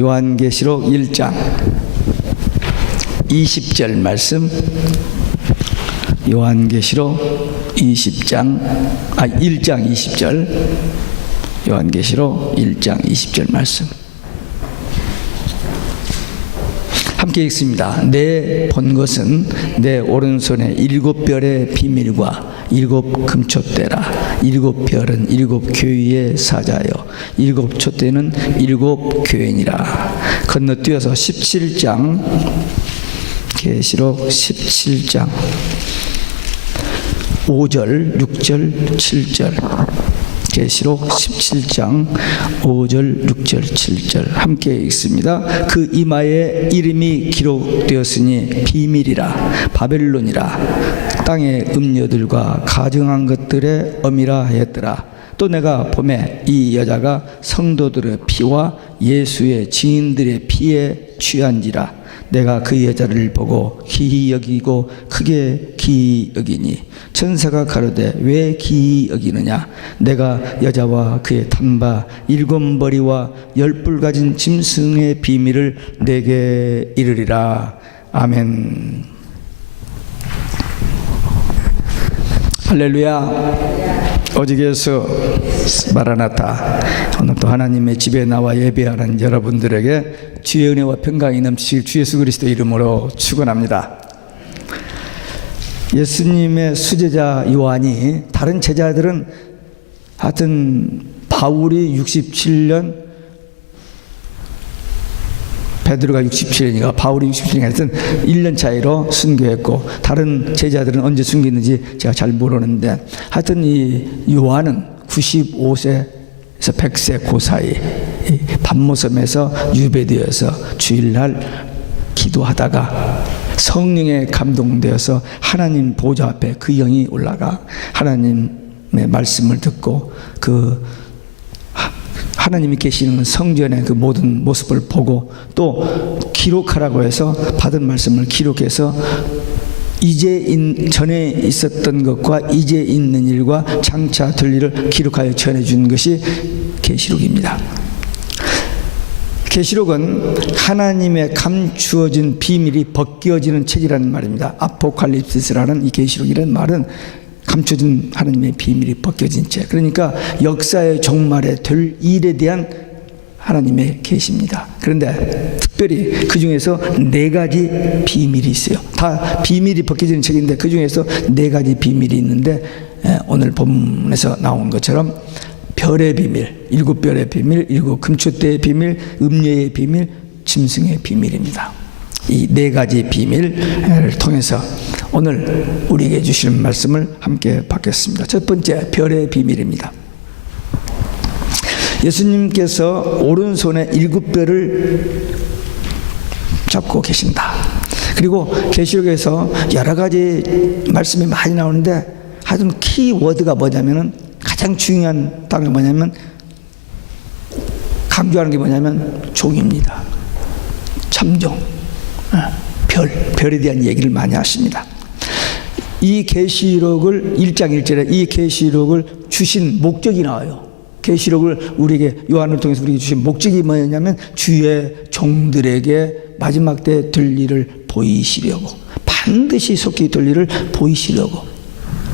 요한계시록 1장 20절 말씀. 요한계시록 1장 20절. 요한계시록 1장 20절 말씀 함께 읽습니다. 내 본 것은 내 오른손에 7별의 비밀과 7 금촛대라. 7별은 7 교회의 사자요 7 촛대는 7 교회니라. 건너뛰어서 17장 계시록 17장 5절 6절 7절 계시록 17장 5절 6절 7절 함께 읽습니다. 그 이마에 이름이 기록되었으니 비밀이라 바벨론이라 땅의 음녀들과 가증한 것들의 엄이라 하였더라. 또 내가 보매 이 여자가 성도들의 피와 예수의 증인들의 피에 취한지라. 내가 그 여자를 보고 기이 여기고 크게 기이 여기니 천사가 가로되 왜 기이 여기느냐. 내가 여자와 그의 탄바 7머리와 10뿔 가진 짐승의 비밀을 내게 이르리라. 아멘. 할렐루야. 오직 예수 마라나타. 오늘도 하나님의 집에 나와 예배하는 여러분들에게 주의 은혜와 평강이 넘치길 주 예수 그리스도 이름으로 축원합니다. 예수님의 수제자 요한이, 다른 제자들은 하여튼 바울이 67년, 베드로가 67년이니까 바울이 67년이니까 하여튼 1년 차이로 순교했고, 다른 제자들은 언제 순교했는지 제가 잘 모르는데, 하여튼 이 요한은 95세에서 100세 그 사이 밤모섬에서 유배되어서 주일날 기도하다가 성령에 감동되어서 하나님 보좌 앞에 그 영이 올라가 하나님의 말씀을 듣고 그 하나님이 계시는 성전의 그 모든 모습을 보고 또 기록하라고 해서 받은 말씀을 기록해서 전에 있었던 것과 이제 있는 일과 장차 될 일을 기록하여 전해준 것이 계시록입니다. 계시록은 하나님의 감추어진 비밀이 벗겨지는 책이라는 말입니다. 아포칼립시스라는 이 계시록이라는 말은 감춰진 하나님의 비밀이 벗겨진 책. 그러니까 역사의 종말에 될 일에 대한 하나님의 계시입니다. 그런데 특별히 그 중에서 4가지 비밀이 있어요. 다 비밀이 벗겨지는 책인데 그 중에서 4가지 비밀이 있는데, 오늘 본문에서 나온 것처럼 별의 비밀, 7별의 비밀, 7 금촛대의 비밀, 음녀의 비밀, 짐승의 비밀입니다. 이 4가지 비밀을 통해서 오늘 우리에게 주시는 말씀을 함께 받겠습니다. 첫 번째, 별의 비밀입니다. 예수님께서 오른손에 7별을 잡고 계신다. 그리고 계시록에서 여러 가지 말씀이 많이 나오는데, 하여튼 키워드가 뭐냐면은, 가장 중요한 단어가 뭐냐면, 강조하는 게 뭐냐면 종입니다. 참종. 별에 대한 얘기를 많이 하십니다. 이 계시록을 1장 1절에 이 계시록을 주신 목적이 나와요. 계시록을 우리에게, 요한을 통해서 우리에게 주신 목적이 뭐냐면 주의 종들에게 마지막 때 될 일을 보이시려고, 반드시 속히 될 일을 보이시려고.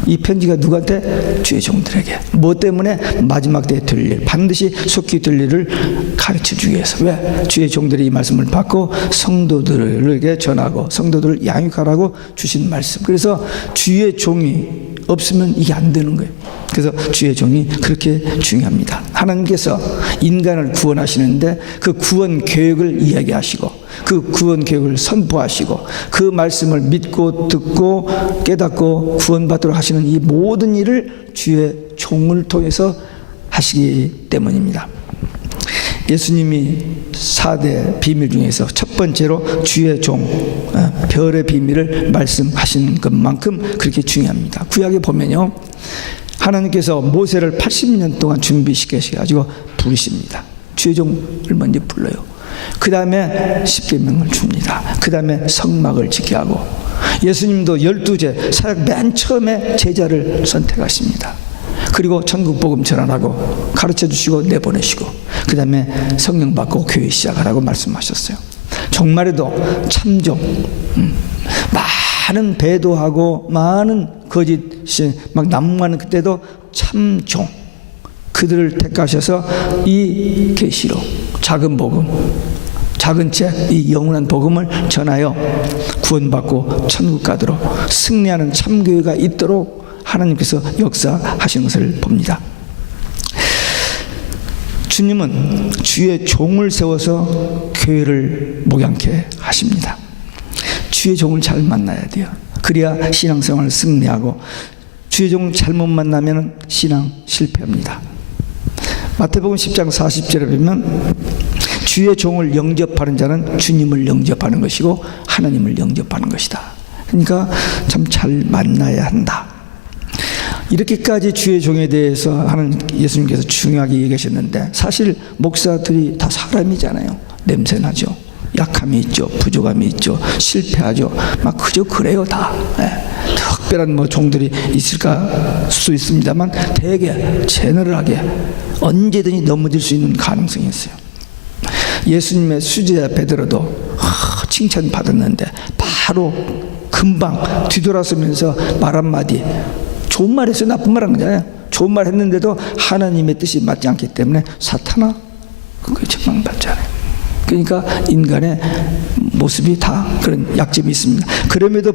이 편지가 누구한테? 주의 종들에게. 뭐 때문에? 마지막 때에 될 일, 반드시 속히 될 일을 가르쳐 주기 위해서. 왜? 주의 종들이 이 말씀을 받고 성도들에게 전하고 성도들을 양육하라고 주신 말씀. 그래서 주의 종이 없으면 이게 안 되는 거예요. 그래서 주의 종이 그렇게 중요합니다. 하나님께서 인간을 구원하시는데 그 구원 계획을 이야기하시고 그 구원 계획을 선포하시고 그 말씀을 믿고 듣고 깨닫고 구원받도록 하시는 이 모든 일을 주의 종을 통해서 하시기 때문입니다. 예수님이 4대 비밀 중에서 첫 번째로 주의 종, 별의 비밀을 말씀하신 것만큼 그렇게 중요합니다. 구약에 보면요, 하나님께서 모세를 80년 동안 준비시켜가지고 부르십니다. 주의 종을 먼저 불러요. 그 다음에 십계명을 줍니다. 그 다음에 성막을 짓게 하고, 예수님도 12제 사역 맨 처음에 제자를 선택하십니다. 그리고 천국 복음 전하라고 가르쳐 주시고 내보내시고 그 다음에 성령 받고 교회 시작하라고 말씀하셨어요. 종말에도 참종, 많은 배도하고 많은 거짓이 막 난무하는 그때도 참종, 그들을 택하셔서 이 계시록, 작은 복음, 작은 책, 이 영원한 복음을 전하여 구원받고 천국 가도록 승리하는 참교회가 있도록 하나님께서 역사하신 것을 봅니다. 주님은 주의 종을 세워서 교회를 목양케 하십니다. 주의 종을 잘 만나야 돼요. 그래야 신앙생활을 승리하고, 주의 종을 잘못 만나면 신앙 실패합니다. 마태복음 10장 40절에 보면 주의 종을 영접하는 자는 주님을 영접하는 것이고 하나님을 영접하는 것이다. 그러니까 참 잘 만나야 한다. 이렇게까지 주의 종에 대해서 하는 예수님께서 중요하게 얘기하셨는데, 사실 목사들이 다 사람이잖아요. 냄새나죠. 약함이 있죠. 부족함이 있죠. 실패하죠. 막 그저 그래요 다. 특별한 뭐 종들이 있을까 수도 있습니다만 되게 제너럴하게 언제든지 넘어질 수 있는 가능성이 있어요. 예수님의 수제자 베드로도 칭찬받았는데 바로 금방 뒤돌아서면서 말 한마디, 좋은 말 했어요. 나쁜 말 한 거잖아요. 좋은 말 했는데도 하나님의 뜻이 맞지 않기 때문에 사탄아, 그게 책망받잖아요. 그러니까 인간의 모습이 다 그런 약점이 있습니다. 그럼에도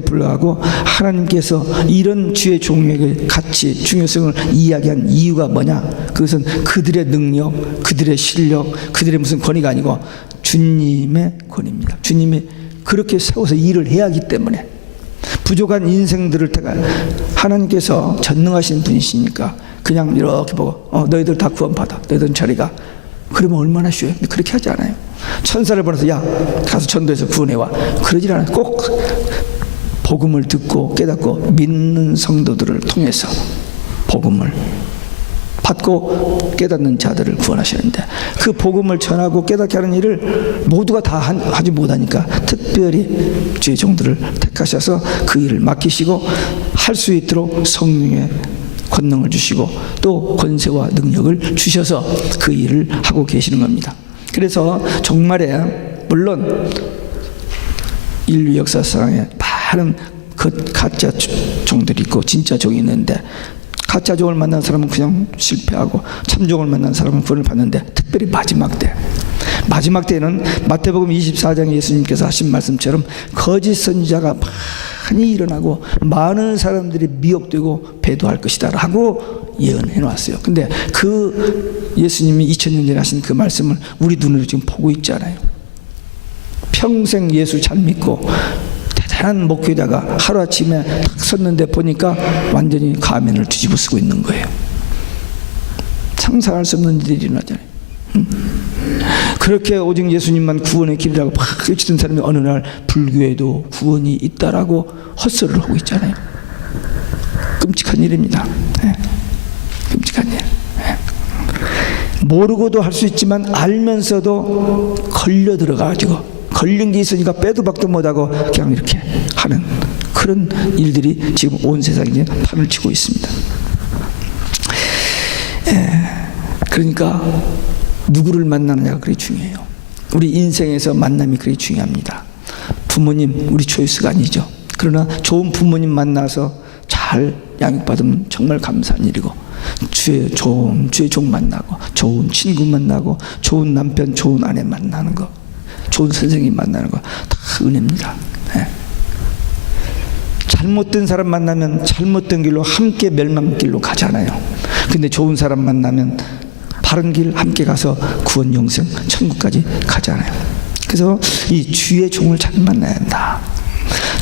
불구하고 하나님께서 이런 주의 종에게 가치, 중요성을 이야기한 이유가 뭐냐? 그것은 그들의 능력, 그들의 실력, 그들의 무슨 권위가 아니고 주님의 권위입니다. 주님이 그렇게 세워서 일을 해야 하기 때문에, 부족한 인생들을 하나님께서 전능하신 분이시니까 그냥 이렇게 보고 너희들 다 구원받아, 너희들은 저리 가, 그러면 얼마나 쉬워요. 근데 그렇게 하지 않아요. 천사를 보내서 야 가서 전도해서 구원해와, 그러질 않아요. 꼭 복음을 듣고 깨닫고 믿는 성도들을 통해서 복음을 받고 깨닫는 자들을 구원하시는데, 그 복음을 전하고 깨닫게 하는 일을 모두가 다 하지 못하니까 특별히 주의 종들을 택하셔서 그 일을 맡기시고 할 수 있도록 성령의 권능을 주시고 또 권세와 능력을 주셔서 그 일을 하고 계시는 겁니다. 그래서 종말에 물론 인류 역사상에 많은 가짜 종들이 있고 진짜 종이 있는데, 가짜 종을 만난 사람은 그냥 실패하고 참종을 만난 사람은 구원을 받는데, 특별히 마지막 때는 마태복음 24장에 예수님께서 하신 말씀처럼 거짓 선지자가 많이 일어나고 많은 사람들이 미혹되고 배도할 것이다 하고 예언해 놨어요. 근데 그 예수님이 2000년 전에 하신 그 말씀을 우리 눈으로 지금 보고 있잖아요. 평생 예수 잘 믿고 대단한 목회자가 하루아침에 탁 섰는데 보니까 완전히 가면을 뒤집어 쓰고 있는 거예요. 상상할 수 없는 일이 일어나잖아요. 그렇게 오직 예수님만 구원의 길이라고 막 외치던 사람이 어느 날 불교에도 구원이 있다라고 헛소리를 하고 있잖아요. 끔찍한 일입니다. 끔찍한 일. 모르고도 할 수 있지만 알면서도 걸려 들어가가지고, 걸린 게 있으니까 빼도 박도 못하고 그냥 이렇게 하는 그런 일들이 지금 온 세상에 판을 치고 있습니다. 그러니까 누구를 만나느냐가 그리 중요해요. 우리 인생에서 만남이 그리 중요합니다. 부모님 우리 초이스가 아니죠. 그러나 좋은 부모님 만나서 잘 양육받으면 정말 감사한 일이고, 주의 종 만나고, 좋은 친구 만나고, 좋은 남편, 좋은 아내 만나는 거, 좋은 선생님 만나는 거 다 은혜입니다. 잘못된 사람 만나면 잘못된 길로 함께 멸망길로 가잖아요. 근데 좋은 사람 만나면 바른 길 함께 가서 구원 영생 천국까지 가잖아요. 그래서 이 주의 종을 잘 만나야 한다.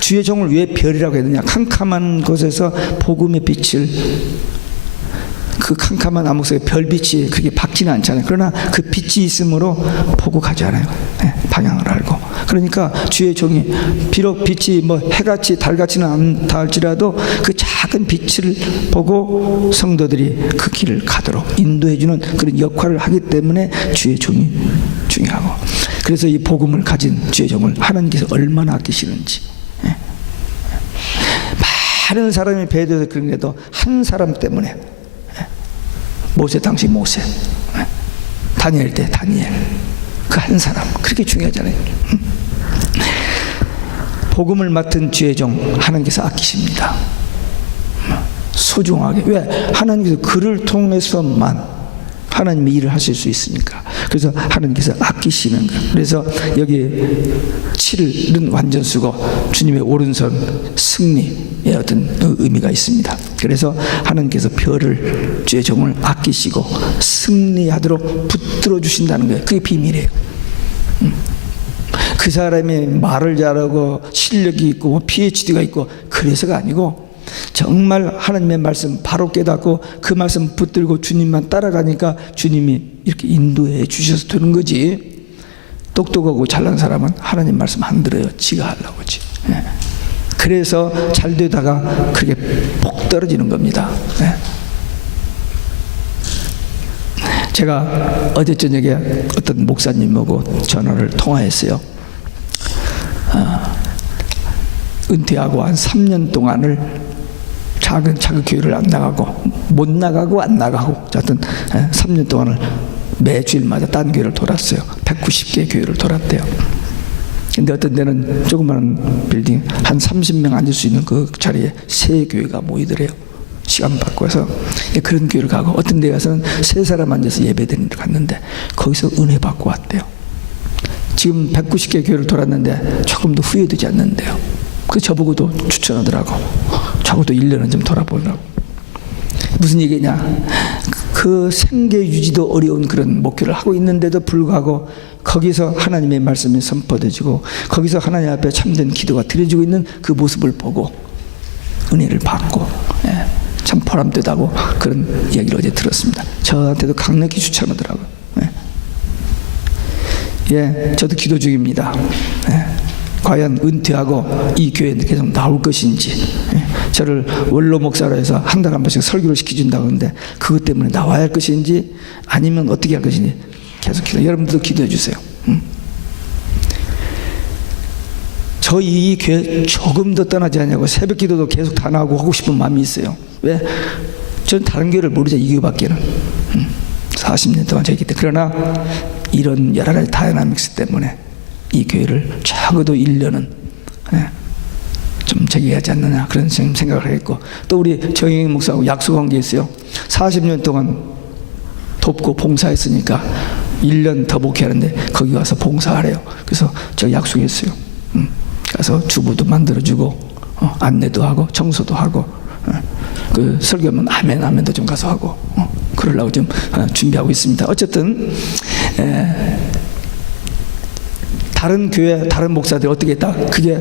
주의 종을 왜 별이라고 했느냐? 캄캄한 곳에서 복음의 빛을, 그 캄캄한 암흑 속에 별빛이 그렇게 밝지는 않잖아요. 그러나 그 빛이 있으므로 보고 가잖아요. 방향을 알고. 그러니까 주의 종이 비록 빛이 뭐 해같이 달같이는 않다 할지라도 그 작은 빛을 보고 성도들이 그 길을 가도록 인도해주는 그런 역할을 하기 때문에 주의 종이 중요하고, 그래서 이 복음을 가진 주의 종을 하나님께서 얼마나 아끼시는지, 많은 사람이 배도해서 그런 게도 한 사람 때문에, 모세 당시 모세, 다니엘 때 다니엘, 그 한 사람, 그렇게 중요하잖아요. 복음을 맡은 주의 종 하나님께서 아끼십니다. 소중하게. 왜? 하나님께서 그를 통해서만 하나님의 일을 하실 수 있으니까. 그래서 하나님께서 아끼시는 거예요. 그래서 여기 7은 완전수고 주님의 오른손 승리의 어떤 의미가 있습니다. 그래서 하나님께서 별을, 주의 종을 아끼시고 승리하도록 붙들어 주신다는 거예요. 그게 비밀이에요. 그 사람이 말을 잘하고 실력이 있고 PhD가 있고 그래서가 아니고, 정말 하나님의 말씀 바로 깨닫고 그 말씀 붙들고 주님만 따라가니까 주님이 이렇게 인도해 주셔서 되는 거지. 똑똑하고 잘난 사람은 하나님 말씀 안 들어요. 지가 하려고 하지. 그래서 잘 되다가 그렇게 폭 떨어지는 겁니다. 제가 어제 저녁에 어떤 목사님하고 전화를 통화했어요. 은퇴하고 한 3년 동안을 작은 교회를 안 나가고, 못 나가고 안 나가고, 하여튼 3년 동안을 매주일마다 딴 교회를 돌았어요. 190개 교회를 돌았대요. 근데 어떤 데는 조그마한 빌딩 한 30명 앉을 수 있는 그 자리에 세 교회가 모이더래요. 시간 바꿔서. 그런 교회를 가고, 어떤 데 가서는 세 사람 앉아서 예배드리는 데 갔는데 거기서 은혜 받고 왔대요. 지금 190개 교회를 돌았는데 조금도 후회되지 않는데요. 그 저보고도 추천하더라고. 적어도 1년은 좀 돌아보라고. 무슨 얘기냐? 그 생계 유지도 어려운 그런 목표를 하고 있는데도 불구하고 거기서 하나님의 말씀이 선포되지고 거기서 하나님 앞에 참된 기도가 드려지고 있는 그 모습을 보고 은혜를 받고, 참 보람되다고 그런 이야기를 어제 들었습니다. 저한테도 강력히 추천하더라고요. 저도 기도 중입니다. 과연 은퇴하고 이 교회에 계속 나올 것인지, 저를 원로 목사로 해서 한 달에 한 번씩 설교를 시켜준다고 하는데 그것 때문에 나와야 할 것인지 아니면 어떻게 할 것인지 계속 여러분들도 기도해 주세요. 저 이 교회 조금 더 떠나지 않냐고 새벽 기도도 계속 다 나오고 하고 싶은 마음이 있어요. 왜? 전 다른 교회를 모르죠. 이 교회밖에는. 40년 동안 저기 때. 그러나 이런 여러 가지 다이나믹스 때문에 이 교회를 적어도 1년은 좀 저기 하지 않느냐 그런 생각을 했고, 또 우리 정영인 목사하고 약속한 게 있어요. 40년 동안 돕고 봉사했으니까 1년 더 목회하는데 거기 와서 봉사하래요. 그래서 제가 약속했어요. 가서 주부도 만들어주고 안내도 하고 청소도 하고, 그 설교하면 아멘도 좀 가서 하고 그러려고 좀 준비하고 있습니다. 어쨌든 다른 교회, 다른 목사들이 어떻게 했다? 그게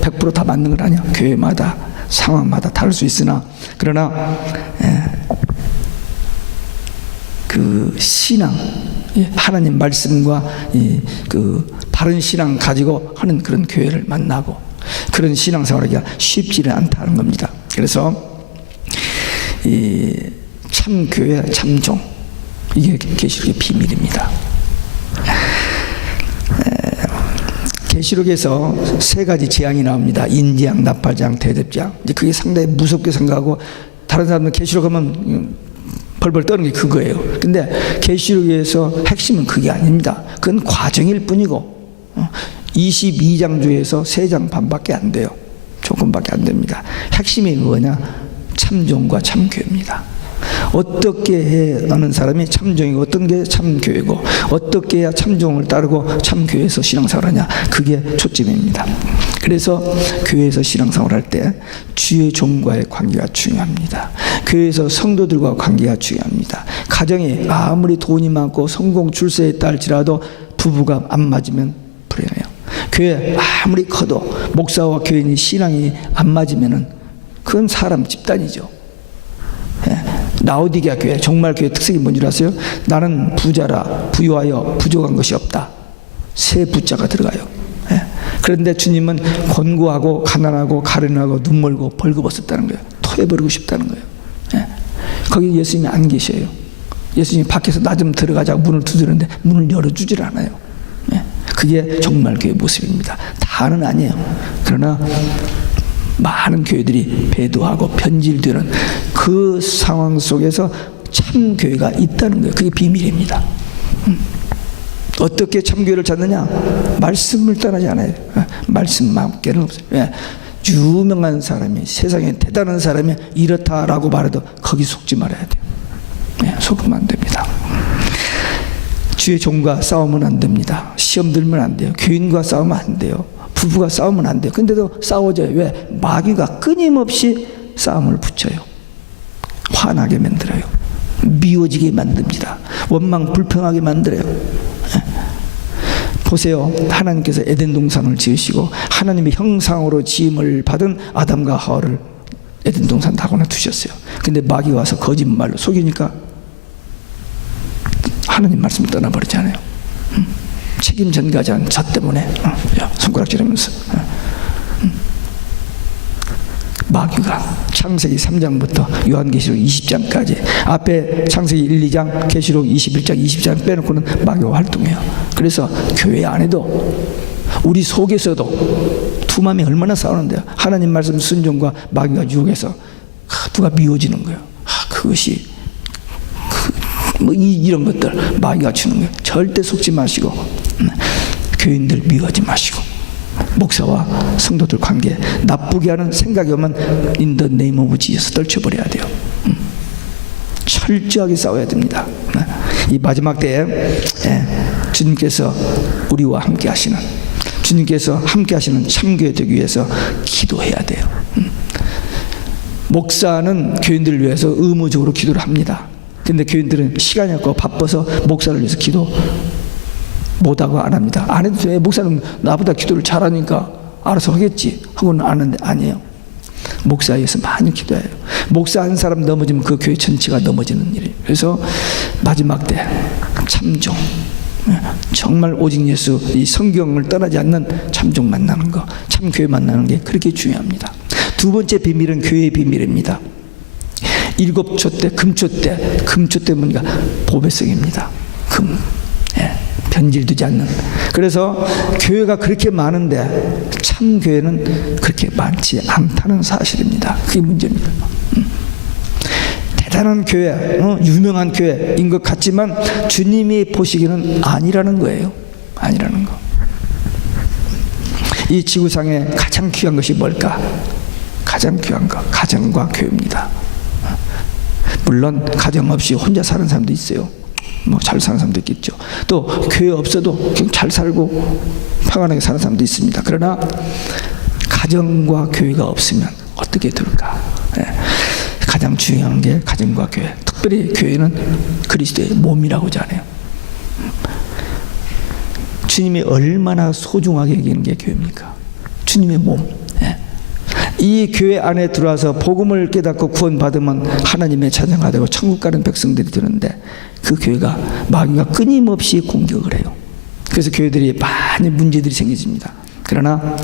100% 다 맞는 건 아니야. 교회마다, 상황마다 다를 수 있으나, 그러나 그 신앙, 하나님 말씀과 그 바른 신앙 가지고 하는 그런 교회를 만나고 그런 신앙생활하기가 쉽지는 않다는 겁니다. 그래서 이 참 교회, 참종, 이게 계시록의 비밀입니다. 계시록에서 세 가지 재앙이 나옵니다. 인재앙, 나팔재앙, 대접재앙. 이제 그게 상당히 무섭게 생각하고, 다른 사람들은 계시록 하면 벌벌 떠는 게 그거예요. 근데 계시록에서 핵심은 그게 아닙니다. 그건 과정일 뿐이고 22장 중에서 3장 반밖에 안 돼요. 조금밖에 안 됩니다. 핵심이 뭐냐? 참종과 참교회입니다. 어떻게 해 하는 사람이 참종이고 어떤 게 참교회고 어떻게 해야 참종을 따르고 참교회에서 신앙생활을 하냐, 그게 초점입니다. 그래서 교회에서 신앙생활을 할 때 주의 종과의 관계가 중요합니다. 교회에서 성도들과 관계가 중요합니다. 가정에 아무리 돈이 많고 성공 출세에 있다 할지라도 부부가 안 맞으면 불행해요. 교회 아무리 커도 목사와 교인이 신앙이 안 맞으면은 그건 사람 집단이죠. 라오디게아 교회, 정말 교회 특색이 뭔지 아세요? 나는 부자라 부유하여 부족한 것이 없다. 세 부자가 들어가요. 그런데 주님은 권고하고 가난하고 가련하고 눈멀고 벌거벗었다는 거예요. 토해버리고 싶다는 거예요. 거기 예수님이 안 계셔요. 예수님이 밖에서 나 좀 들어가자고 문을 두드리는데 문을 열어주질 않아요. 그게 정말 교회 모습입니다. 다는 아니에요. 그러나 많은 교회들이 배도하고 변질되는 그 상황 속에서 참 교회가 있다는 거예요. 그게 비밀입니다. 어떻게 참교회를 찾느냐? 말씀을 떠나지 않아요. 말씀밖에는 없어요. 왜? 유명한 사람이, 세상에 대단한 사람이 이렇다라고 말해도 거기 속지 말아야 돼요. 네, 속으면 안 됩니다. 주의 종과 싸우면 안 됩니다. 시험 들면 안 돼요. 교인과 싸우면 안 돼요. 부부가 싸우면 안 돼요. 근데도 싸워져요. 왜? 마귀가 끊임없이 싸움을 붙여요. 화나게 만들어요. 미워지게 만듭니다. 원망 불평하게 만들어요. 보세요. 하나님께서 에덴 동산을 지으시고 하나님의 형상으로 지음을 받은 아담과 하와를 에덴 동산 다거나 두셨어요. 근데 마귀가 와서 거짓말로 속이니까 하나님 말씀을 떠나버리잖아요. 책임 전가자는 저 때문에 손가락질하면서 마귀가 창세기 3장부터 요한계시록 20장까지 앞에 창세기 1, 2장, 계시록 21장, 20장 빼놓고는 마귀가 활동해요. 그래서 교회 안에도 우리 속에서도 두 마음이 얼마나 싸우는데요. 하나님 말씀 순종과 마귀가 유혹해서 누가 미워지는 거예요. 그것이 이런 것들 마귀가 주는 거예요. 절대 속지 마시고 교인들 미워하지 마시고 목사와 성도들 관계 나쁘게 하는 생각이 오면 in the name of Jesus 떨쳐버려야 돼요. 철저하게 싸워야 됩니다. 이 마지막 때에 주님께서 우리와 함께 하시는, 주님께서 함께 하시는 참교회 되기 위해서 기도해야 돼요. 목사는 교인들을 위해서 의무적으로 기도를 합니다. 근데 교인들은 시간이 없고 바빠서 목사를 위해서 기도 못하고 안 합니다. 안 해도 돼. 목사는 나보다 기도를 잘하니까 알아서 하겠지 하고는 안 하는데 아니에요. 목사에 의해서 많이 기도해요. 목사 한 사람 넘어지면 그 교회 전체가 넘어지는 일이에요. 그래서 마지막 때 참종, 정말 오직 예수, 이 성경을 떠나지 않는 참종 만나는 거, 참교회 만나는 게 그렇게 중요합니다. 두 번째 비밀은 교회의 비밀입니다. 일곱초 때, 금초 때 뭔가 보배성입니다. 금, 변질되지 않는. 그래서 교회가 그렇게 많은데 참 교회는 그렇게 많지 않다는 사실입니다. 그게 문제입니다. 대단한 교회, 유명한 교회인 것 같지만 주님이 보시기는 아니라는 거예요. 아니라는 거. 이 지구상에 가장 귀한 것이 뭘까? 가장 귀한 것, 가정과 교회입니다. 물론 가정 없이 혼자 사는 사람도 있어요. 뭐 잘 사는 사람도 있겠죠. 또 교회 없어도 그냥 잘 살고 평안하게 사는 사람도 있습니다. 그러나 가정과 교회가 없으면 어떻게 될까? 가장 중요한 게 가정과 교회. 특별히 교회는 그리스도의 몸이라고 하잖아요. 주님이 얼마나 소중하게 여기는 게 교회입니까? 주님의 몸. 이 교회 안에 들어와서 복음을 깨닫고 구원받으면 하나님의 자녀가 되고 천국 가는 백성들이 되는데 그 교회가 마귀가 끊임없이 공격을 해요. 그래서 교회들이 많이 문제들이 생겨집니다. 그러나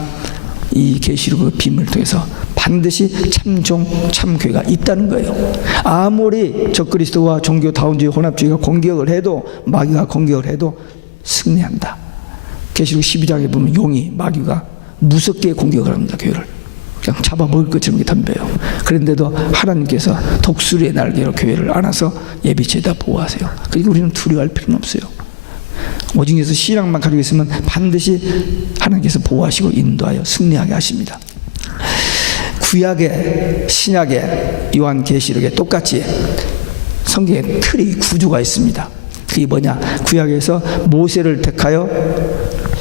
이 계시록의 비밀을 통해서 반드시 참종, 참교회가 있다는 거예요. 아무리 적그리스도와 종교 다운주의 혼합주의가 공격을 해도, 마귀가 공격을 해도 승리한다. 계시록 12장에 보면 용이, 마귀가 무섭게 공격을 합니다. 교회를 그냥 잡아먹을 것처럼 덤벼요. 그런데도 하나님께서 독수리의 날개로 교회를 안아서 예비체에다 보호하세요. 그러니까 우리는 두려워할 필요는 없어요. 오직 예수 신앙만 가지고 있으면 반드시 하나님께서 보호하시고 인도하여 승리하게 하십니다. 구약에, 신약에, 요한계시록에 똑같이 성경에 틀이 구조가 있습니다. 그게 뭐냐? 구약에서 모세를 택하여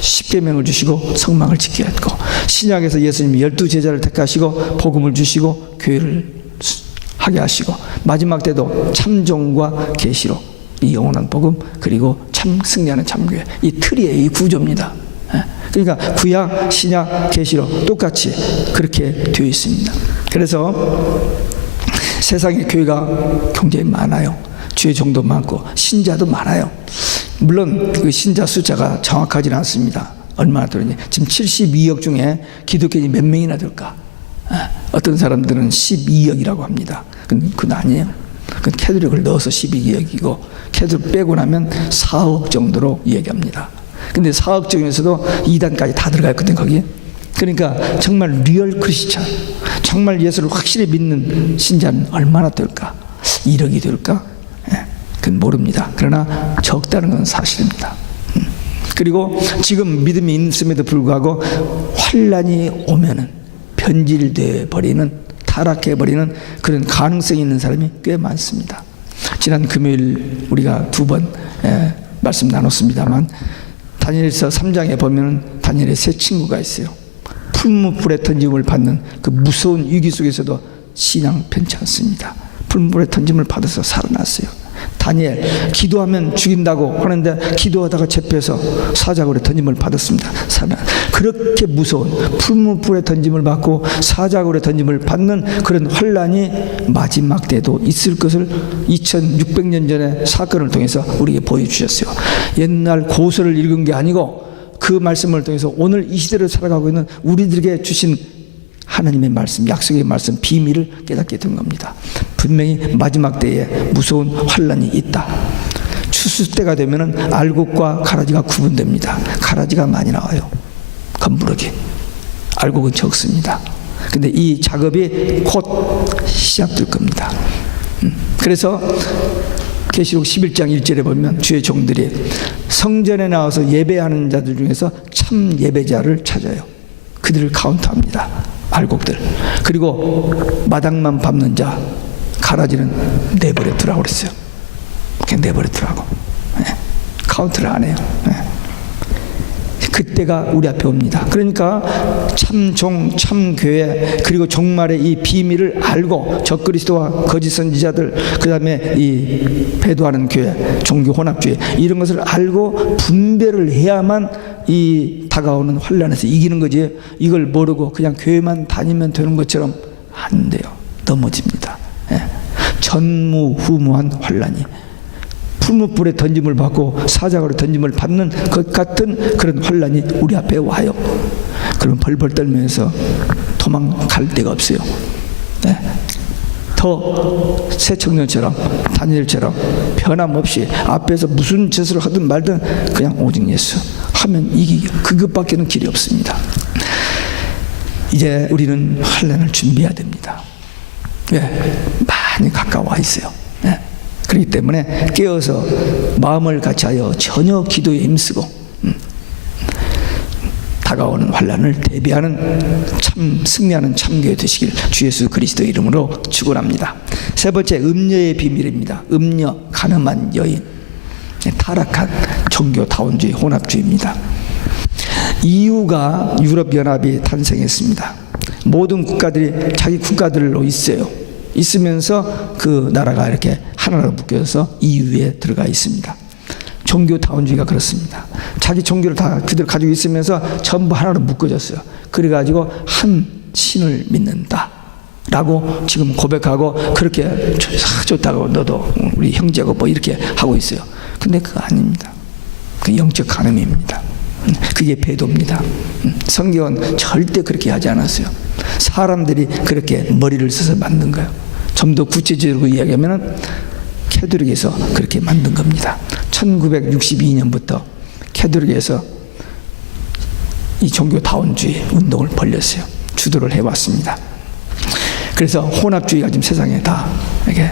십계명을 주시고 성막을 지켜야 했고, 신약에서 예수님이 12제자를 택하시고 복음을 주시고 교회를 하게 하시고, 마지막 때도 참종과 계시록, 이 영원한 복음, 그리고 참 승리하는 참교회, 이 틀이에요. 이 구조입니다. 그러니까 구약, 신약, 계시록 똑같이 그렇게 되어 있습니다. 그래서 세상에 교회가 굉장히 많아요. 주의 종도 많고 신자도 많아요. 물론 그 신자 숫자가 정확하지는 않습니다. 얼마나 되느냐. 지금 72억 중에 기독교인이 몇 명이나 될까? 어떤 사람들은 12억이라고 합니다. 그건 아니에요. 그건 캐톨릭을 넣어서 12억이고 캐톨릭 빼고 나면 4억 정도로 얘기합니다. 근데 4억 중에서도 2단까지 다 들어가 있거든요. 거기에. 그러니까 정말 리얼 크리스찬, 정말 예수를 확실히 믿는 신자는 얼마나 될까? 1억이 될까? 그건 모릅니다. 그러나 적다는 건 사실입니다. 그리고 지금 믿음이 있음에도 불구하고 환란이 오면은 변질돼 버리는, 타락해 버리는 그런 가능성이 있는 사람이 꽤 많습니다. 지난 금요일 우리가 2번 말씀 나눴습니다만, 다니엘서 3장에 보면 다니엘의 세 친구가 있어요. 풀무불에 던짐을 받는 그 무서운 위기 속에서도 신앙 편찮습니다. 풀무불에 던짐을 받아서 살아났어요. 다니엘 기도하면 죽인다고 하는데 기도하다가 잡혀서 사자굴에 던짐을 받았습니다. 그렇게 무서운 풀무불에 던짐을 받고 사자굴에 던짐을 받는 그런 환란이 마지막 때도 있을 것을 2600년 전의 사건을 통해서 우리에게 보여주셨어요. 옛날 고서를 읽은 게 아니고 그 말씀을 통해서 오늘 이 시대를 살아가고 있는 우리들에게 주신 하나님의 말씀, 약속의 말씀, 비밀을 깨닫게 된 겁니다. 분명히 마지막 때에 무서운 환란이 있다. 추수 때가 되면은 알곡과 가라지가 구분됩니다. 가라지가 많이 나와요. 검부러기. 알곡은 적습니다. 근데 이 작업이 곧 시작될 겁니다. 그래서 계시록 11장 1절에 보면 주의 종들이 성전에 나와서 예배하는 자들 중에서 참 예배자를 찾아요. 그들을 카운트합니다. 알곡들. 그리고 마당만 밟는 자, 가라지는 내버려 두라고 그랬어요. 그냥 내버려 두라고. 카운트를 안 해요. 그때가 우리 앞에 옵니다. 그러니까 참종, 참교회, 그리고 종말의 이 비밀을 알고 적그리스도와 거짓 선지자들, 그 다음에 이 배도하는 교회, 종교 혼합주의, 이런 것을 알고 분별을 해야만 이 다가오는 환란에서 이기는 거지, 이걸 모르고 그냥 교회만 다니면 되는 것처럼 안 돼요. 넘어집니다. 전무후무한 환란이, 풀무불에 던짐을 받고 사자굴에 던짐을 받는 것 같은 그런 환란이 우리 앞에 와요. 그러면 벌벌 떨면서 도망갈 데가 없어요. 더 새 청년처럼 다니엘처럼 변함없이 앞에서 무슨 짓을 하든 말든 그냥 오직 예수 하면 이기기, 그것밖에는 길이 없습니다. 이제 우리는 환란을 준비해야 됩니다. 많이 가까워 있어요. 그렇기 때문에 깨어서 마음을 같이하여 전혀 기도에 힘쓰고 다가오는 환란을 대비하는 참 승리하는 참교회 되시길 주 예수 그리스도 이름으로 축원합니다. 세 번째, 음녀의 비밀입니다. 음녀, 가늠한 여인, 타락한 종교다원주의, 혼합주의입니다. EU가 유럽연합이 탄생했습니다. 모든 국가들이 자기 국가들로 있으면서 그 나라가 이렇게 하나로 묶여서 EU에 들어가 있습니다. 종교다원주의가 그렇습니다. 자기 종교를 다 그대로 가지고 있으면서 전부 하나로 묶어졌어요. 그래가지고 한 신을 믿는다 라고 지금 고백하고 그렇게 좋다고 너도 우리 형제고 뭐 이렇게 하고 있어요. 근데 그거 아닙니다. 그 영적 간음입니다. 그게 배도입니다. 성경은 절대 그렇게 하지 않았어요. 사람들이 그렇게 머리를 써서 만든 거예요. 좀 더 구체적으로 이야기하면 캐톨릭에서 그렇게 만든 겁니다. 1962년부터 캐톨릭에서 이 종교다원주의 운동을 벌렸어요. 주도를 해왔습니다. 그래서 혼합주의가 지금 세상에 다 이렇게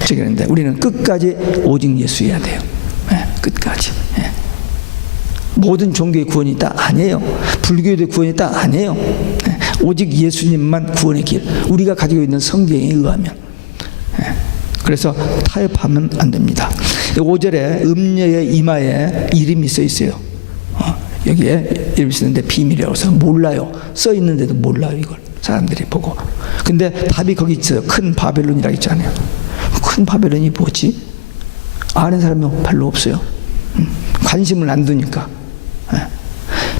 저기는데 우리는 끝까지 오직 예수여야 돼요. 끝까지. 모든 종교의 구원이 있다? 아니에요. 불교의 구원이 있다? 아니에요. 오직 예수님만 구원의 길. 우리가 가지고 있는 성경에 의하면. 그래서 타협하면 안 됩니다. 5절에 음녀의 이마에 이름이 써 있어요. 여기에 이름이 쓰는데 비밀이라고 해서 몰라요. 써 있는데도 몰라요, 이걸. 사람들이 보고. 근데 답이 거기 있어요. 큰 바벨론이라고 있잖아요. 큰 바벨론이 뭐지? 아는 사람이 별로 없어요. 관심을 안 두니까.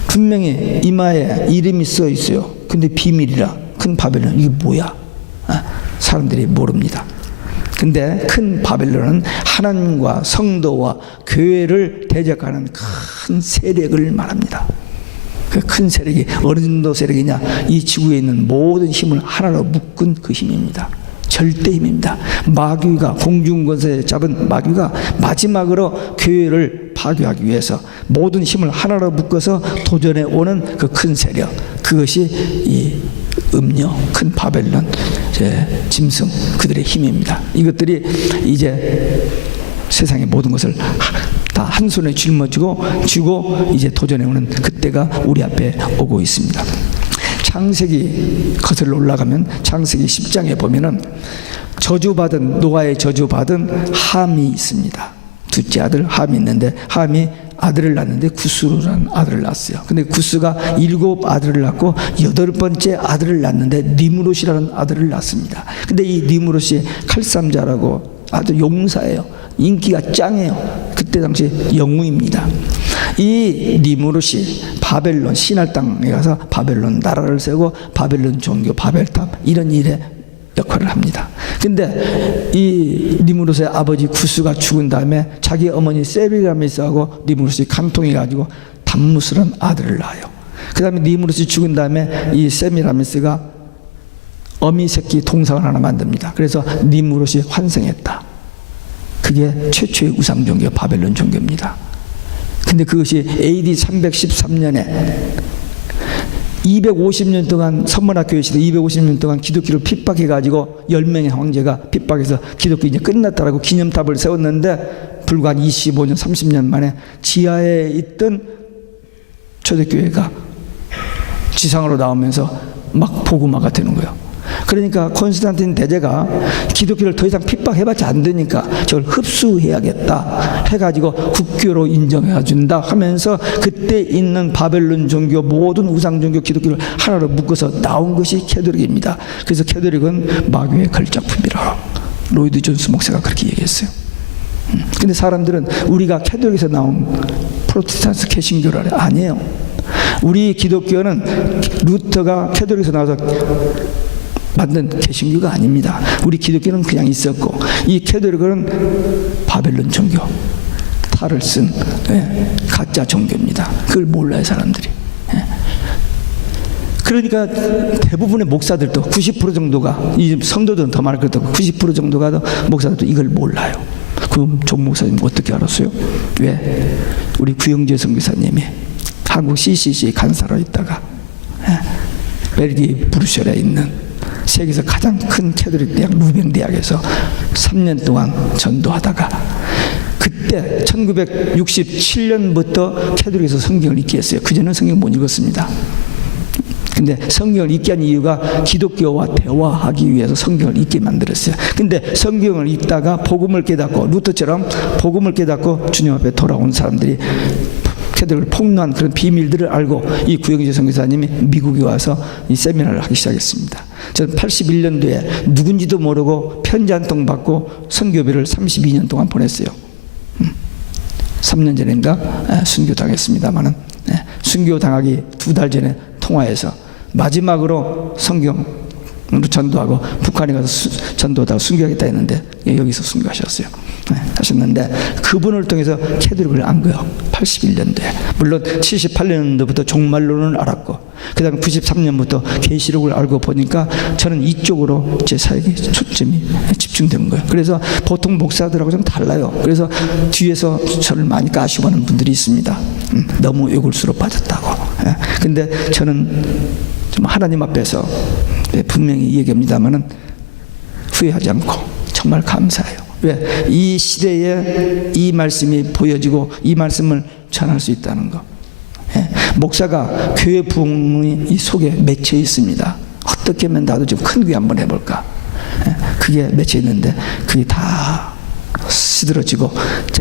분명히 이마에 이름이 써 있어요. 근데 비밀이라. 큰 바벨론, 이게 뭐야? 사람들이 모릅니다. 근데 큰 바벨론은 하나님과 성도와 교회를 대적하는 큰 세력을 말합니다. 그 큰 세력이 어느 정도 세력이냐? 이 지구에 있는 모든 힘을 하나로 묶은 그 힘입니다. 절대 힘입니다. 마귀가, 공중권세 잡은 마귀가 마지막으로 교회를 파괴하기 위해서 모든 힘을 하나로 묶어서 도전해 오는 그 큰 세력, 그것이 이 음녀, 큰 바벨론, 짐승, 그들의 힘입니다. 이것들이 이제 세상의 모든 것을 다 한 손에 짊어지고 이제 도전해오는 그때가 우리 앞에 오고 있습니다. 창세기 거슬러 올라가면 창세기 10장에 보면은 저주받은, 노아의 저주받은 함이 있습니다. 둘째 아들 함이 있는데, 함이 아들을 낳는데 구스라는 아들을 낳았어요. 근데 구스가 7 아들을 낳고 8번째 아들을 낳는데 니므롯이라는 아들을 낳습니다. 근데 이 니므롯이 칼삼자라고 아주 용사예요. 인기가 짱이에요. 그때 당시 영웅입니다. 이 니므롯이 바벨론 신할 땅에 가서 바벨론 나라를 세우고 바벨론 종교, 바벨탑 이런 일에 역할을 합니다. 근데 이 니므롯의 아버지 구스가 죽은 다음에 자기 어머니 세미라미스하고 니므롯이 간통해 가지고 담무스라는 아들을 낳아요. 그 다음에 니므롯이 죽은 다음에 이 세미라미스가 어미 새끼 동상을 하나 만듭니다. 그래서 니므롯이 환생했다. 그게 최초의 우상 종교, 바벨론 종교입니다. 근데 그것이 AD 313년에 250년 동안 선문학교의 시대 250년 동안 기독교를 핍박해가지고 10명의 황제가 핍박해서 기독교 이제 끝났다라고 기념탑을 세웠는데 불과 한 25년 30년 만에 지하에 있던 초대교회가 지상으로 나오면서 막 복음화가 되는 거예요. 그러니까 콘스탄틴 대제가 기독교를 더 이상 핍박해봤자 안 되니까 저걸 흡수해야겠다 해가지고 국교로 인정해준다 하면서 그때 있는 바벨론 종교 모든 우상 종교 기독교를 하나로 묶어서 나온 것이 캐톨릭입니다. 그래서 캐톨릭은 마귀의 걸작품이라 로이드 존스 목사가 그렇게 얘기했어요. 근데 사람들은 우리가 캐톨릭에서 나온 프로테스탄트 개신교를 아니에요. 우리 기독교는 루터가 캐톨릭에서 나와서 만든 개신교가 아닙니다. 우리 기독교는 그냥 있었고 이 캐톨릭은 바벨론 종교, 탈을 쓴 가짜 종교입니다. 그걸 몰라요 사람들이. 그러니까 대부분의 목사들도 90% 정도가, 이 성도들은 더 많을 것도 90% 정도가 목사들도 이걸 몰라요. 그럼 종 목사님 어떻게 알았어요? 왜? 우리 구영재 선교사님이 한국 CCC 간사로 있다가 벨기 브뤼셀에 있는 세계에서 가장 큰 캐톨릭 대학 루뱅 대학에서 3년 동안 전도하다가 그때 1967년부터 캐톨릭에서 성경을 읽게 했어요. 그전에는 성경 못 읽었습니다. 근데 성경을 읽게 한 이유가 기독교와 대화하기 위해서 성경을 읽게 만들었어요. 근데 성경을 읽다가 복음을 깨닫고 루터처럼 복음을 깨닫고 주님 앞에 돌아온 사람들이 캐톨릭을 폭로한 그런 비밀들을 알고 이 구영재 선교사님이 미국에 와서 이 세미나를 하기 시작했습니다. 저는 81년도에 누군지도 모르고 편지 한 통 받고 선교비를 32년 동안 보냈어요. 3년 전인가 순교당했습니다만은 순교당하기 2달 전에 통화해서 마지막으로 성경으로 전도하고 북한에 가서 전도하다가 순교하겠다 했는데 여기서 순교하셨어요. 하셨는데 그분을 통해서 캐톨릭을 안 거예요. 81년도에. 물론 78년도부터 종말론을 알았고 그 다음에 93년부터 계시록을 알고 보니까 저는 이쪽으로 제 사역의 초점이 집중된 거예요. 그래서 보통 목사들하고 좀 달라요. 그래서 뒤에서 저를 많이 까시고 하는 분들이 있습니다. 너무 요굴수로 빠졌다고. 근데 저는 좀 하나님 앞에서 분명히 얘기합니다만은 후회하지 않고 정말 감사해요. 왜? 이 시대에 이 말씀이 보여지고 이 말씀을 전할 수 있다는 거. 목사가 교회 부흥이 이 속에 맺혀 있습니다. 어떻게 하면 나도 좀 큰 교회 한번 해볼까. 그게 맺혀 있는데 그게 다 시들어지고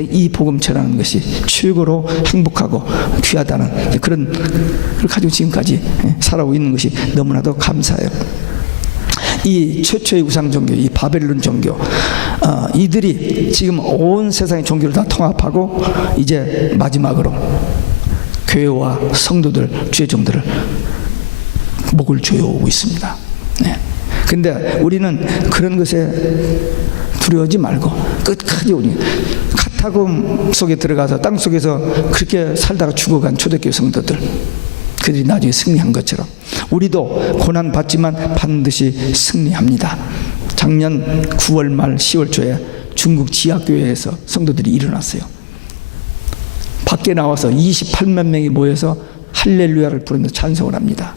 이 복음 전하는 것이 최고로 행복하고 귀하다는 그런 걸 가지고 지금까지 살아오고 있는 것이 너무나도 감사해요. 이 최초의 우상 종교, 이 바벨론 종교, 이들이 지금 온 세상의 종교를 다 통합하고 이제 마지막으로 교회와 성도들, 주의 종들을 목을 조여오고 있습니다. 근데 우리는 그런 것에 두려워하지 말고 끝까지 우리 카타콤 속에 들어가서 땅 속에서 그렇게 살다가 죽어간 초대교회 성도들, 그들이 나중에 승리한 것처럼 우리도 고난 받지만 반드시 승리합니다. 작년 9월 말 10월 초에 중국 지하교회에서 성도들이 일어났어요. 밖에 나와서 28만 명이 모여서 할렐루야를 부르면서 찬송을 합니다.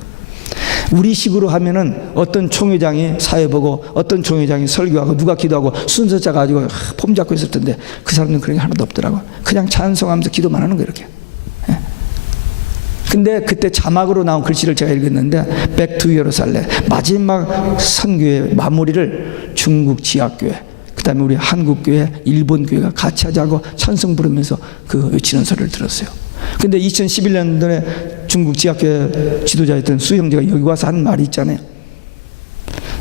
우리식으로 하면은 어떤 총회장이 사회 보고 어떤 총회장이 설교하고 누가 기도하고 순서 짜가지고 폼 잡고 있을 텐데 그 사람들은 그런 게 하나도 없더라고. 그냥 찬송하면서 기도만 하는 거예요, 이렇게. 예. 근데 그때 자막으로 나온 글씨를 제가 읽었는데 Back to Jerusalem, 마지막 선교의 마무리를 중국 지하교회, 그 다음에 우리 한국교회, 일본교회가 같이 하자고 찬송 부르면서 그 외치는 소리를 들었어요. 근데 2011년도에 중국 지하교회 지도자였던 수 형제가 여기 와서 한 말이 있잖아요.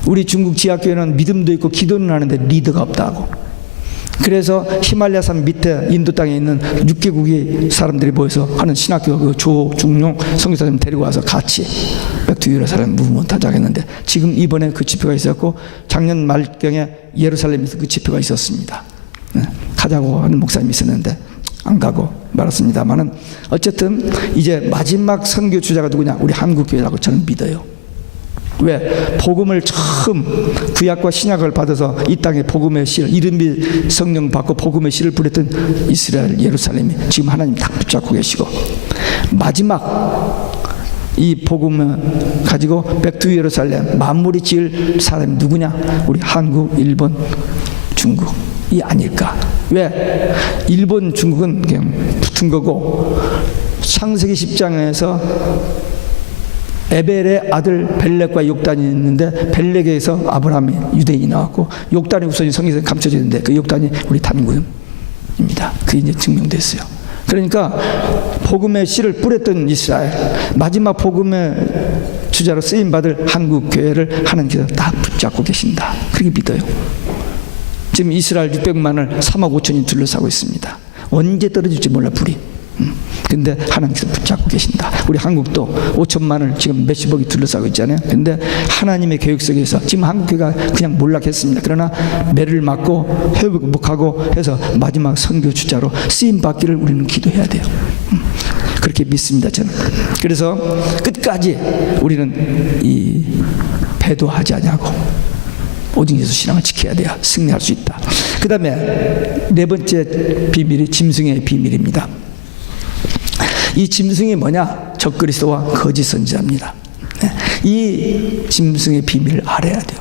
우리 중국 지하교회는 믿음도 있고 기도는 하는데 리더가 없다고. 그래서 히말라야 산 밑에 인도 땅에 있는 6개국의 사람들이 모여서 하는 신학교 그 조중용 선교사님 데리고 와서 같이 백투 예루살렘 무브먼트 하자고 했는데 지금 이번에 그 집회가 있었고 작년 말경에 예루살렘에서 그 집회가 있었습니다. 네, 가자고 하는 목사님이 있었는데 안 가고 말았습니다만은 어쨌든 이제 마지막 선교 주자가 누구냐? 우리 한국교회라고 저는 믿어요. 왜? 복음을 처음 구약과 신약을 받아서 이 땅에 복음의 실, 이름이 성령 받고 복음의 실을 부렸던 이스라엘 예루살렘이 지금 하나님 딱 붙잡고 계시고 마지막 이 복음을 가지고 백투 예루살렘 마무리 지을 사람이 누구냐? 우리 한국, 일본, 중국이 아닐까. 왜? 일본, 중국은 그냥 붙은 거고 창세기 10장에서 에벨의 아들 벨렉과 욕단이 있는데 벨렉에서 아브라함이 유대인이 나왔고 욕단이 우선이 성경에서 감춰져 있는데 그 욕단이 우리 단군입니다. 그게 이제 증명됐어요. 그러니까 복음의 씨를 뿌렸던 이스라엘, 마지막 복음의 주자로 쓰임받을 한국 교회를 하나님께서 다 붙잡고 계신다. 그렇게 믿어요. 지금 이스라엘 600만을 3억 5천이 둘러싸고 있습니다. 언제 떨어질지 몰라 불이. 근데 하나님께서 붙잡고 계신다. 우리 한국도 5천만을 지금 몇십억이 둘러싸고 있잖아요. 근데 하나님의 계획 속에서 지금 한국교회가 그냥 몰락했습니다. 그러나 매를 맞고 회복하고 해서 마지막 선교 주자로 쓰임 받기를 우리는 기도해야 돼요. 그렇게 믿습니다, 저는. 그래서 끝까지 우리는 이 배도하지 않냐고 오직 예수 신앙을 지켜야 돼요. 승리할 수 있다. 그 다음에 네 번째 비밀이 짐승의 비밀입니다. 이 짐승이 뭐냐? 적그리스도와 거짓 선지자입니다. 이 짐승의 비밀을 알아야 돼요.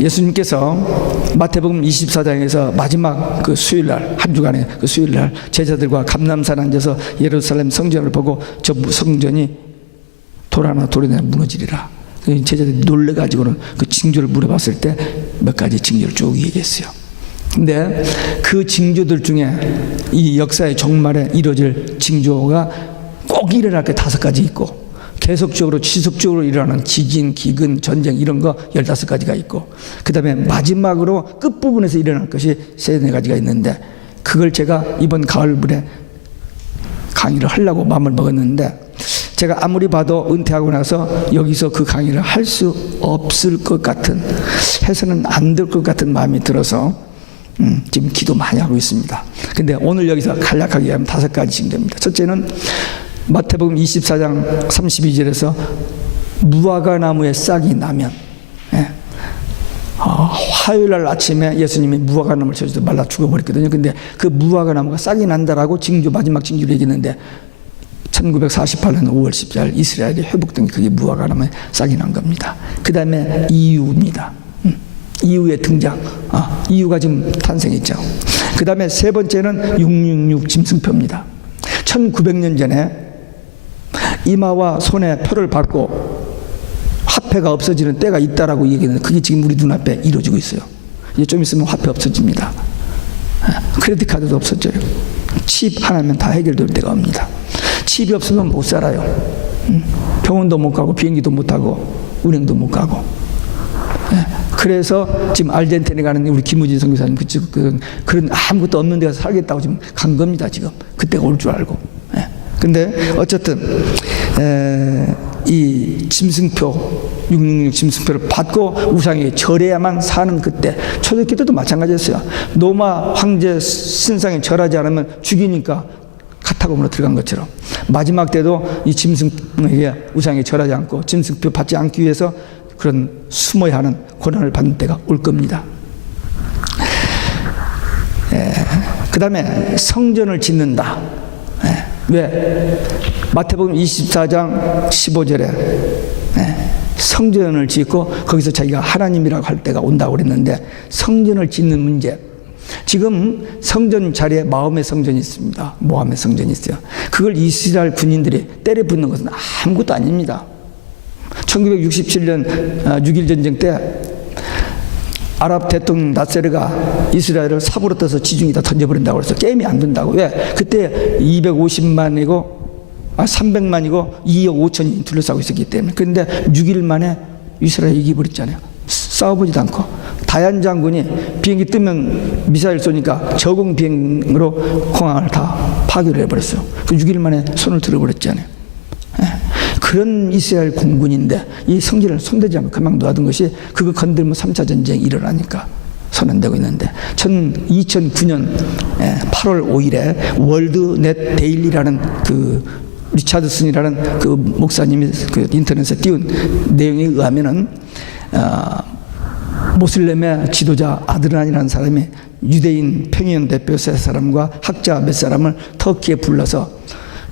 예수님께서 마태복음 24장에서 마지막 그 수요일날, 한 주간의 그 수요일날 제자들과 감람산 앉아서 예루살렘 성전을 보고 저 성전이 돌아나 무너지리라. 제자들이 놀래가지고는 그 징조를 물어봤을 때 몇 가지 징조를 쭉 얘기했어요. 근데 그 징조들 중에 이 역사의 종말에 이루어질 징조가 꼭 일어날 게 5가지 있고 계속적으로 지속적으로 일어나는 지진, 기근, 전쟁 이런 거 15가지가 있고 그 다음에 마지막으로 끝부분에서 일어날 것이 3-4가지가 있는데 그걸 제가 이번 가을불에 강의를 하려고 마음을 먹었는데 제가 아무리 봐도 은퇴하고 나서 여기서 그 강의를 할 수 없을 것 같은, 해서는 안 될 것 같은 마음이 들어서 지금 기도 많이 하고 있습니다. 근데 오늘 여기서 간략하게 하면 5가지 징조입니다. 첫째는 마태복음 24장 32절에서 무화과 나무에 싹이 나면, 화요일날 아침에 예수님이 무화과 나무를 저주도 말라 죽어버렸거든요. 근데 그 무화과 나무가 싹이 난다라고 징조, 마지막 징조를 얘기했는데 1948년 5월 14일 이스라엘이 회복된 그게 무화과 나무에 싹이 난 겁니다. 그 다음에 이유입니다. 이유의 등장, 이유가 지금 탄생했죠. 그 다음에 세 번째는 666 짐승표입니다. 1900년 전에 이마와 손에 표를 받고 화폐가 없어지는 때가 있다라고 얘기했는데 그게 지금 우리 눈앞에 이루어지고 있어요. 이제 좀 있으면 화폐 없어집니다. 크레딧 카드도 없어져요. 칩 하나면 다 해결될 때가 옵니다. 칩이 없으면 못 살아요. 병원도 못 가고 비행기도 못 타고 은행도 못 가고. 그래서 지금 아르헨티나에 가는 우리 김우진 선교사님 그런 아무것도 없는 데서 살겠다고 지금 간 겁니다. 지금 그때가 올 줄 알고. 근데 어쨌든 이 짐승표 666 짐승표를 받고 우상에게 절해야만 사는 그때 초대기도도 마찬가지였어요. 노마 황제 신상에 절하지 않으면 죽이니까 카타콤으로 들어간 것처럼 마지막 때도 이 짐승에게 우상에 절하지 않고 짐승표 받지 않기 위해서 그런 숨어야 하는 고난을 받는 때가 올 겁니다. 그 다음에 성전을 짓는다. 왜? 마태복음 24장 15절에 성전을 짓고 거기서 자기가 하나님이라고 할 때가 온다고 그랬는데, 성전을 짓는 문제, 지금 성전 자리에 마음의 성전이 있습니다. 모함의 성전이 있어요. 그걸 이스라엘 군인들이 때려 붙는 것은 아무것도 아닙니다. 1967년 6.1 전쟁 때 아랍 대통령 나세르가 이스라엘을 삽으로 떠서 지중에다 던져버린다고 해서 게임이 안 된다고. 왜? 그때 250만이고 300만이고 2억 5천이 둘러싸고 있었기 때문에. 그런데 6일 만에 이스라엘이 이기버렸잖아요. 싸워보지도 않고. 다얀 장군이 비행기 뜨면 미사일 쏘니까 저공 비행으로 공항을 다 파괴를 해버렸어요. 그 6일 만에 손을 들어버렸잖아요. 그런 이스라엘 공군인데 이 성전을 손대지 않고 그만 놔둔 것이, 그거 건들면 3차 전쟁이 일어나니까 손 안 대고 있는데, 2009년 8월 5일에 월드 넷 데일리라는 그 리차드슨이라는 그 목사님이 그 인터넷에 띄운 내용에 의하면은 모슬렘의 지도자 아드난이라는 사람이 유대인 평의원 대표 세 사람과 학자 몇 사람을 터키에 불러서,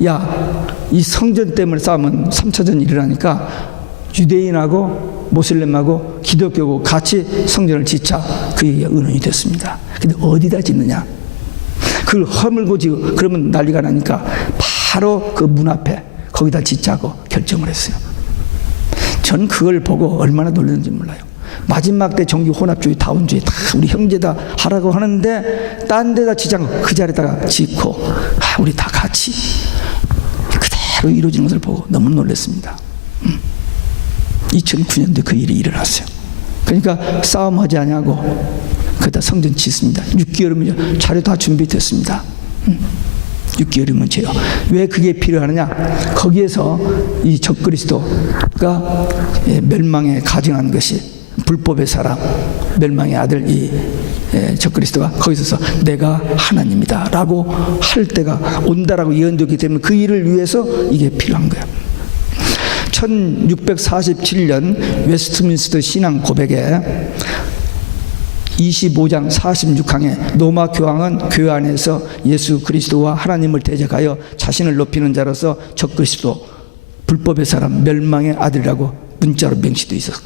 야, 이 성전 때문에 싸우면 3차전이 일어나니까 유대인하고 모슬렘하고 기독교고 같이 성전을 짓자. 그 얘기가 의논이 됐습니다. 근데 어디다 짓느냐? 그걸 허물고 지고 그러면 난리가 나니까 바로 그 문 앞에 거기다 짓자고 결정을 했어요. 전 그걸 보고 얼마나 놀랐는지 몰라요. 마지막 때 종교 혼합주의, 다원주의 다 우리 형제다 하라고 하는데 딴 데다 짓지 않고 그 자리에다가 짓고, 우리 다 같이 그대로 이루어지는 것을 보고 너무 놀랐습니다. 2009년도에 그 일이 일어났어요. 그러니까 싸움하지 않냐고 그다 성전 짓습니다. 6개월이면 자료 다 준비됐습니다. 6개월이면 돼요. 왜 그게 필요하느냐? 거기에서 이 적그리스도가 멸망에 가증한 것이, 불법의 사람, 멸망의 아들 이 적그리스도가 거기서 내가 하나님이다 라고 할 때가 온다라고 예언되기 때문에 그 일을 위해서 이게 필요한 거예요. 1647년 웨스트민스터 신앙 고백에 25장 46항에 로마 교황은 교회 안에서 예수 그리스도와 하나님을 대적하여 자신을 높이는 자로서 적그리스도, 불법의 사람, 멸망의 아들이라고 문자로 명시되어 있었고,